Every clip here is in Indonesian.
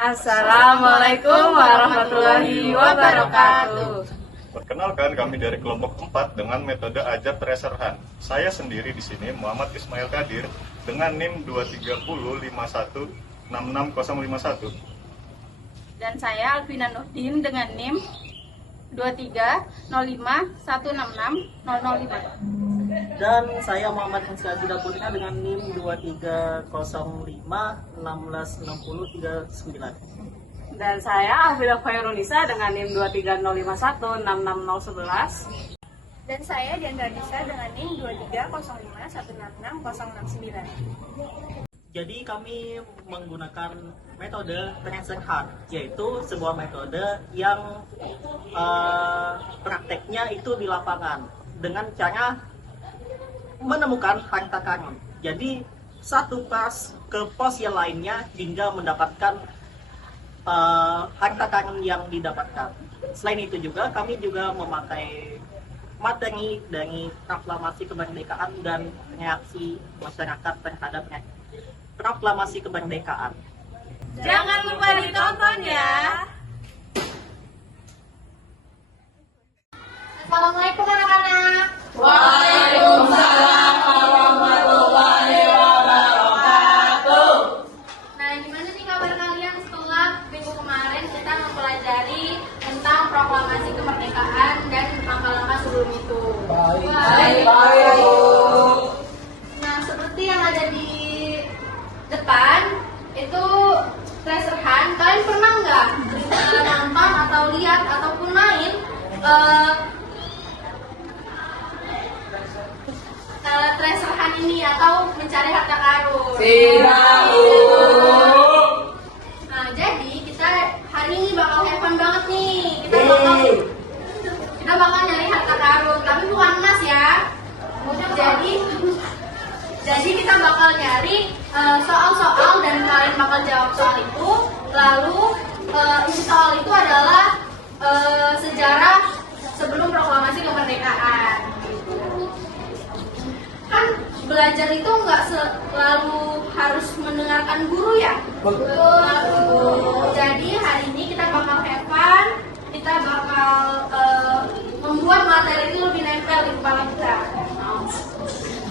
Assalamualaikum warahmatullahi wabarakatuh. Perkenalkan, kami dari kelompok 4 dengan metode ajar tracerhan. Saya sendiri di sini Muhammad Ismail Kadir dengan NIM 23051666051. Dan saya Alvina Nurdin dengan NIM 23051660005. Dan saya Muhammad Hansyadi Daputina dengan NIM 2305166039. Dan saya Alvila Khairunisa dengan NIM 23051666011. Dan saya Diandra Disa dengan NIM 23051660069. Jadi kami menggunakan metode tracerhan, yaitu sebuah metode yang prakteknya itu di lapangan dengan cara menemukan harta karun. Jadi satu pos ke pos yang lainnya hingga mendapatkan harta karun yang didapatkan. Selain itu juga kami juga memakai materi dari proklamasi kemerdekaan dan reaksi masyarakat terhadap proklamasi kemerdekaan. Jangan lupa ditonton ya. Assalamualaikum anak-anak. Waalaikumsalam warahmatullahi wabarakatuh. Nah, gimana nih kabar kalian setelah minggu kemarin kita mempelajari tentang proklamasi kemerdekaan dan langkah-langkah sebelum itu? Baik. Nah, seperti yang ada di depan itu tracerhan. Kalian pernah nggak nonton atau lihat ataupun main tracerhan ini atau mencari harta karun? Tidak. Nah, jadi kita hari ini bakal have fun banget nih. Kita bakal nyari harta karun, tapi bukan emas ya. Jadi kita bakal nyari soal-soal dan kalian bakal jawab soal itu. Lalu isi soal itu adalah sejarah sebelum proklamasi kemerdekaan. Kan belajar itu nggak selalu harus mendengarkan guru ya. Jadi hari ini kita bakal have fun, kita bakal membuat materi itu lebih nempel di kepala kita.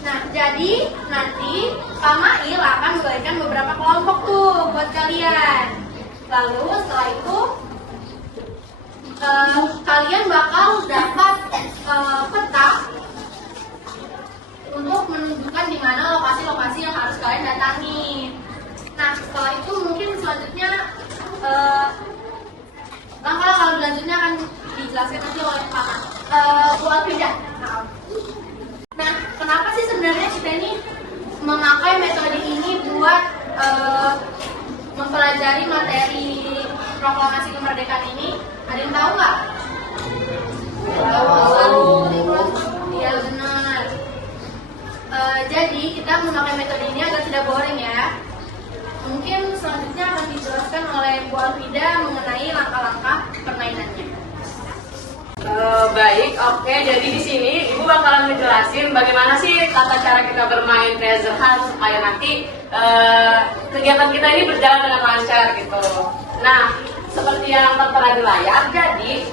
Nah, jadi nanti Pak Mail akan memberikan beberapa kelompok tuh buat kalian. Lalu setelah itu kalian bakal dapat peta untuk menunjukkan di mana lokasi-lokasi yang harus kalian datangi. Nah, setelah itu mungkin selanjutnya langkah-langkah selanjutnya akan dijelaskan nanti oleh Pak Bu Alvida. Nah, kenapa sih sebenarnya kita ini memakai metode ini buat mempelajari materi proklamasi kemerdekaan ini? Ada yang tahu nggak? Iya, benar. Jadi kita memakai metode ini agar tidak boring ya. Mungkin selanjutnya akan dijelaskan oleh Bu Alvida mengenai langkah-langkah permainannya. Baik, oke. Jadi di sini Ibu bakalan ngejelasin bagaimana sih tata cara kita bermain tracerhan supaya nanti kegiatan kita ini berjalan dengan lancar gitu. Nah, seperti yang tertera di layar, jadi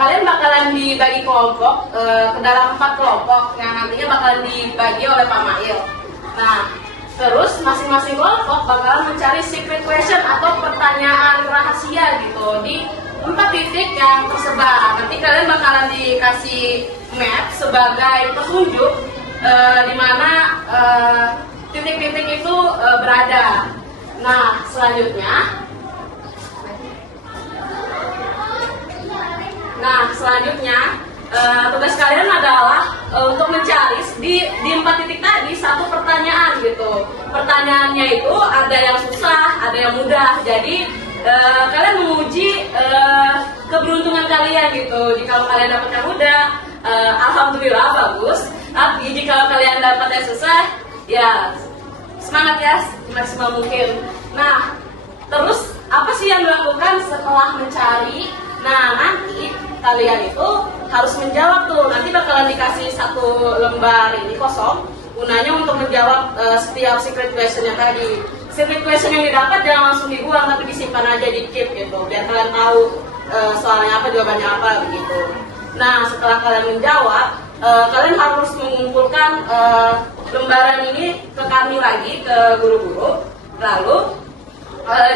kalian bakalan dibagi kelompok ke dalam 4 kelompok yang nantinya bakalan dibagi oleh Pak Mail. Nah, terus masing-masing kelompok bakalan mencari secret question atau pertanyaan rahasia gitu di 4 titik yang tersebar. Nanti kalian bakalan dikasih map sebagai petunjuk di mana titik-titik itu berada. Nah, selanjutnya tugas kalian adalah untuk mencari di 4 titik tadi satu pertanyaan gitu. Pertanyaannya itu ada yang susah, ada yang mudah. Jadi kalian menguji keberuntungan kalian gitu. Jika kalian dapat yang mudah, alhamdulillah bagus. Tapi jika kalian dapat yang susah, ya semangat ya, maksimal mungkin. Nah, terus apa sih yang dilakukan setelah mencari? Nah, nanti kalian itu harus menjawab tuh. Nanti bakalan dikasih 1 lembar ini kosong gunanya untuk menjawab setiap secret questionnya tadi. secret question yang didapat jangan langsung dibuang, tapi disimpan aja, di keep gitu, biar kalian tahu soalnya apa, jawabannya apa begitu. Nah, setelah kalian menjawab, kalian harus mengumpulkan lembaran ini ke kami lagi, ke guru-guru. Lalu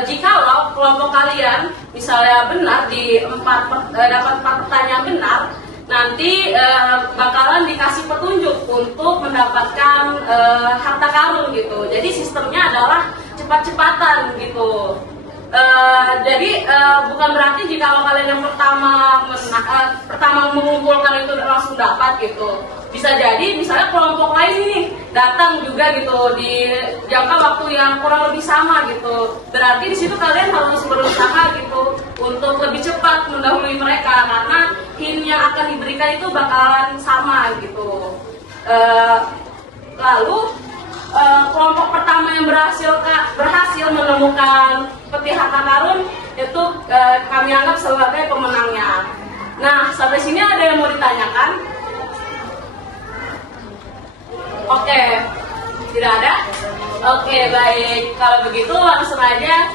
jikalau kelompok kalian misalnya benar di dapat 4 pertanyaan benar, nanti bakalan dikasih petunjuk untuk mendapatkan harta karun gitu. Jadi sistemnya adalah cepat-cepatan gitu. Jadi bukan berarti jika kalian yang pertama mengumpulkan itu langsung dapat gitu. Bisa jadi misalnya kelompok lain ini datang juga gitu di jangka waktu yang kurang lebih sama gitu. Berarti di situ kalian harus berusaha gitu untuk lebih cepat mendahului mereka, karena hint yang akan diberikan itu bakalan sama gitu. Lalu kelompok pertama yang berhasil menemukan peti harta karun itu kami anggap sebagai pemenangnya. Nah, sampai sini ada yang mau ditanyakan? Oke, tidak ada? Oke, baik. Kalau begitu langsung aja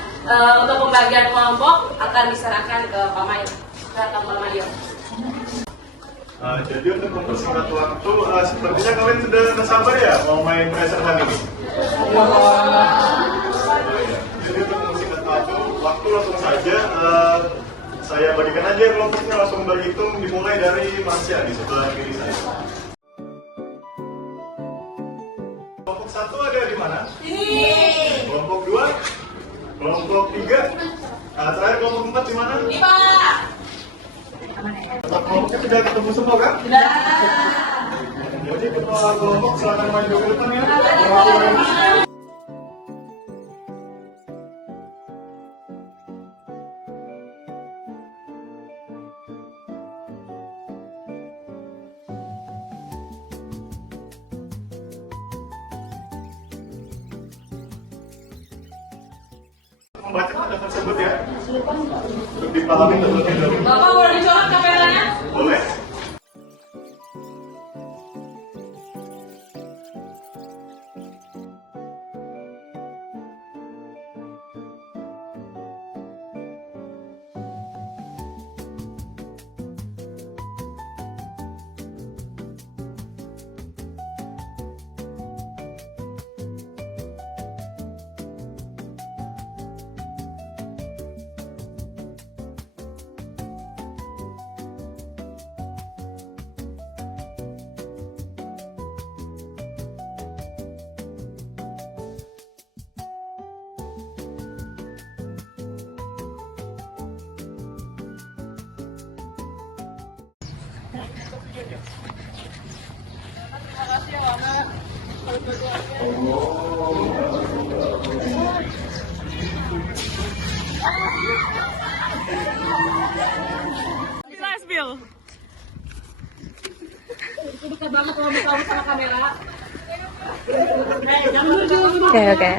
untuk pembagian kelompok akan diserahkan ke Pak Mayor. Silakan Pak Mayor. Jadi untuk mempersingkat waktu, sepertinya kalian sudah sabar ya mau main treasure hunt ini? Jadi untuk mempersingkat waktu langsung saja saya bagikan aja kelompoknya, langsung berhitung dimulai dari Marsya di sebelah kiri saya. Kelompok 1 ada di mana? Ini. Kelompok 2, kelompok 3, terakhir kelompok 4 di mana? Ini Pak. Kelompoknya sudah ketemu semua kan? Sudah. Jadi kepala kelompok silakan maju ke depan ya. Membaca pada tersebut ya, untuk dipahami terlebih dahulu. Bapak boleh dicoret kameranya? Boleh? Dekat banget kalau kamu sama kamera. Oke.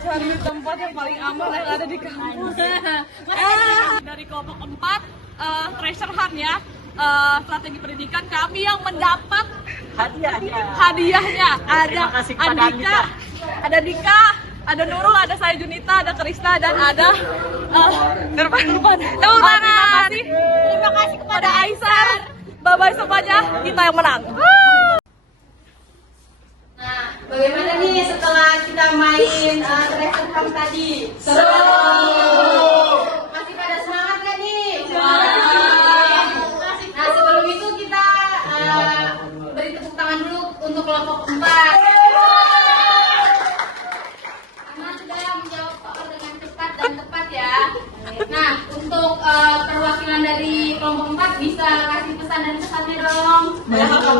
Cari tempat yang paling aman yang ada di kampus. Dari kelompok 4 treasure hunt ya, strategi pendidikan kami yang mendapat hadiahnya. Ada Andika, ada Dika, ada Nurul, ada saya Junita, ada Krista, dan ada Nurban. Terima kasih kepada Aisyah. Bye-bye semuanya, kita yang menang. Nah, bagaimana nih setelah kita main treasure hunt tadi? Seru. Masih pada semangat gak nih? Semangat. Nah, sebelum itu kita beri tepuk tangan dulu untuk kelompok 4. Karena sudah menjawab soal dengan cepat dan tepat ya. Nah, untuk perwakilan dari kelompok 4 bisa kasih pesan dan pesannya dong. Silakan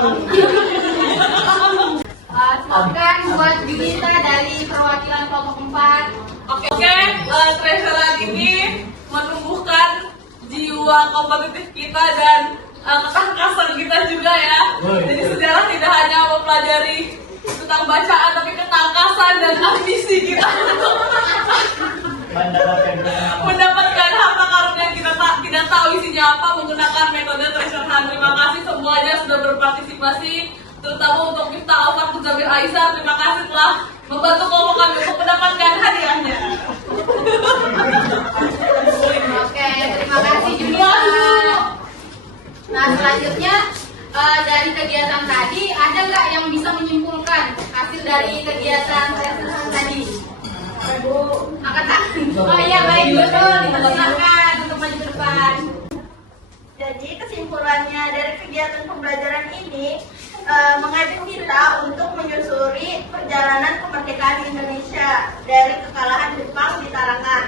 buat Junita dari perwakilan kelompok 4. Oke, treasure hunt ini menumbuhkan jiwa kompetitif kita dan ketangkasan kita juga ya. Jadi sejarah tidak hanya mempelajari tentang bacaan, tapi ketangkasan dan ambisi kita mendapatkan harta karun yang kita tidak tahu isinya apa menggunakan metode treasure hunt. Terima kasih semuanya sudah berpartisipasi, terutama untuk Miftah Alfat Muzamil Aisyah. Terima kasih telah membantu kelompok kami untuk mendapatkan hadiahnya. Oke, terima kasih juga. Nah, selanjutnya dari kegiatan tadi, ada nggak yang bisa menyimpulkan hasil dari kegiatan presentation tadi? Bu, angkat tangan. Oh iya, baik, betul. Dipersilakan untuk maju ke depan. Jadi kesimpulannya dari kegiatan pembelajaran ini mengajak kita untuk menyusuri perjalanan kemerdekaan Indonesia dari kekalahan Jepang di Tarakan.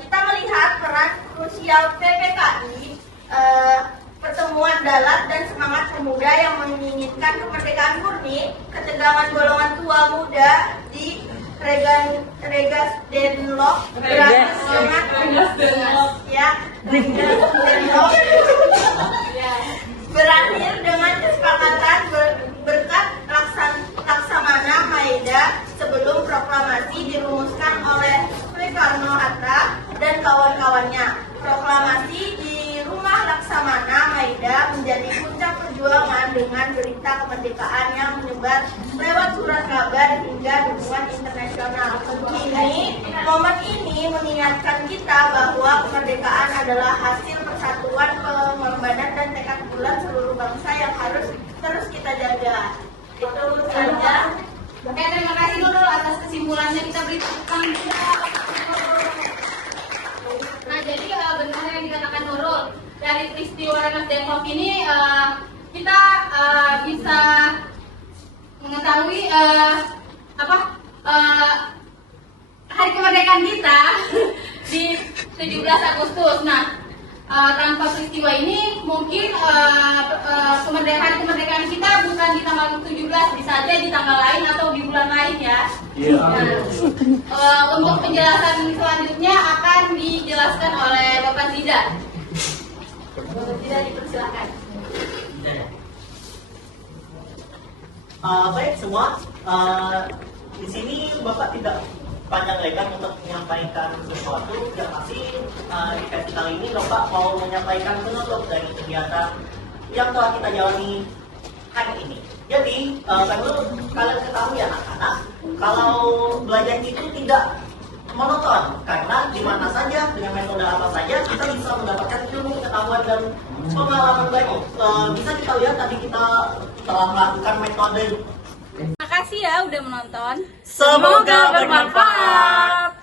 Kita melihat peran krusial PPKI, pertemuan dalat dan semangat pemuda yang menginginkan kemerdekaan murni, ketegangan golongan tua muda di Regas Denlock berakhir dengan kesepakatan berkat Laksamana Maeda sebelum proklamasi dirumuskan oleh Soekarno-Hatta dan kawan-kawannya. Proklamasi di Rumah Laksamana Maeda menjadi puncak perjuangan dengan berita kemerdekaan yang menyebar lewat surat kabar hingga dukungan internasional. Momen ini mengingatkan kita bahwa kemerdekaan adalah hasil persatuan, pengorbanan dan tekad bulat seluruh bangsa yang harus terus kita jaga. Itu saja. Oke, terima kasih Nurul atas kesimpulannya. Kita beri tepuk tangan juga. Nah, jadi benar yang dikatakan Nurul, dari peristiwa Rengas Dengklok ini kita bisa mengetahui hari kemerdekaan kita di 17 Agustus. Nah, tanpa peristiwa ini mungkin hari kemerdekaan kita bukan di tanggal 17, bisa aja di tanggal lain atau di bulan lain ya. Nah, untuk penjelasan selanjutnya akan dijelaskan oleh Bapak Zidan. Bapak Zidan, dipersilakan. Baik semua, di sini Bapak tidak panjang lebar untuk menyampaikan sesuatu. Yang pasti di sesi kali ini Bapak mau menyampaikan penutup dari kegiatan yang telah kita jalani hari ini. Jadi perlu kalian ketahui anak-anak, kalau belajar itu tidak monoton, karena di mana saja dengan metode apa saja kita bisa mendapatkan ilmu, pengetahuan dan pengalaman baru. Bisa kita lihat tadi kita telah melakukan metode. Terima kasih ya udah menonton. Semoga bermanfaat.